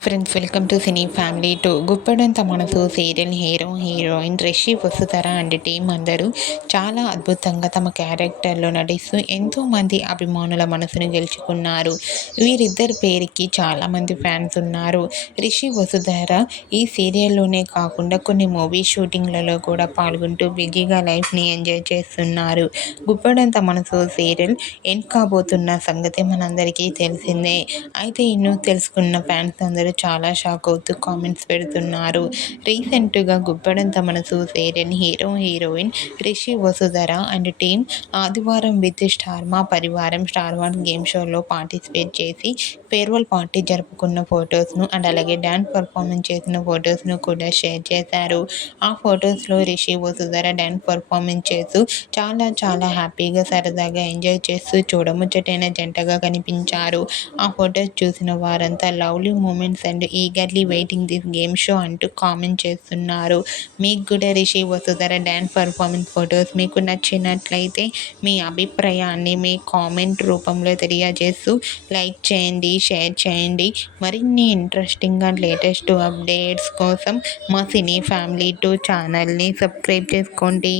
Friends welcome to cine family to Guppedantha Manasu serial hero heroine Rishi Vasudhara and team అందరూ చాలా అద్భుతంగా తమ క్యారెక్టర్లో నటిస్తూ ఎంతోమంది అభిమానుల మనసును గెలుచుకున్నారు. వీరిద్దరి పేరుకి చాలామంది ఫ్యాన్స్ ఉన్నారు. రిషి వసుధర ఈ సీరియల్లోనే కాకుండా కొన్ని మూవీ షూటింగ్లలో కూడా పాల్గొంటూ బిజీగా లైఫ్ని ఎంజాయ్ చేస్తున్నారు. గుప్పడంత మనసు సీరియల్ ఎండ్ కాబోతున్న సంగతి మనందరికీ తెలిసిందే. అయితే ఇన్నో తెలుసుకున్న ఫ్యాన్స్ అందరూ చాలా షాక్ అవుతూ కామెంట్స్ పెడుతున్నారు. రీసెంట్గా గుప్పడం తమను చూసేరని hero heroine Rishi Vasudhara and team Aadivaram with Star Maa Parivaram star one game షోలో పార్టిసిపేట్ చేసి ఫేర్వెల్ పార్టీ జరుపుకున్న ఫొటోస్ను అండ్ అలాగే డ్యాన్స్ పర్ఫార్మెన్స్ చేసిన ఫొటోస్ను కూడా షేర్ చేశారు. ఆ ఫొటోస్లో రిషి వసుధర డ్యాన్స్ పర్ఫార్మెన్స్ చేస్తూ చాలా చాలా హ్యాపీగా సరదాగా ఎంజాయ్ చేస్తూ చూడముచ్చటైన జంటగా కనిపించారు. ఆ ఫొటోస్ చూసిన వారంతా lovely moments and eagerly waiting this game show అంటూ కామెంట్ చేస్తున్నారు. మీకు కూడా Rishi Vasudhara dance performance photos మీకు నచ్చినట్లయితే మీ అభిప్రాయాన్ని మీ కామెంట్ రూపంలో తెలియజేస్తూ లైక్ చేయండి షేర్ చేయండి. మరిన్ని ఇంట్రెస్టింగ్ అండ్ లేటెస్ట్ అప్డేట్స్ కోసం మా సినీ ఫ్యామిలీ టూ ఛానల్ని సబ్స్క్రైబ్ చేసుకోండి.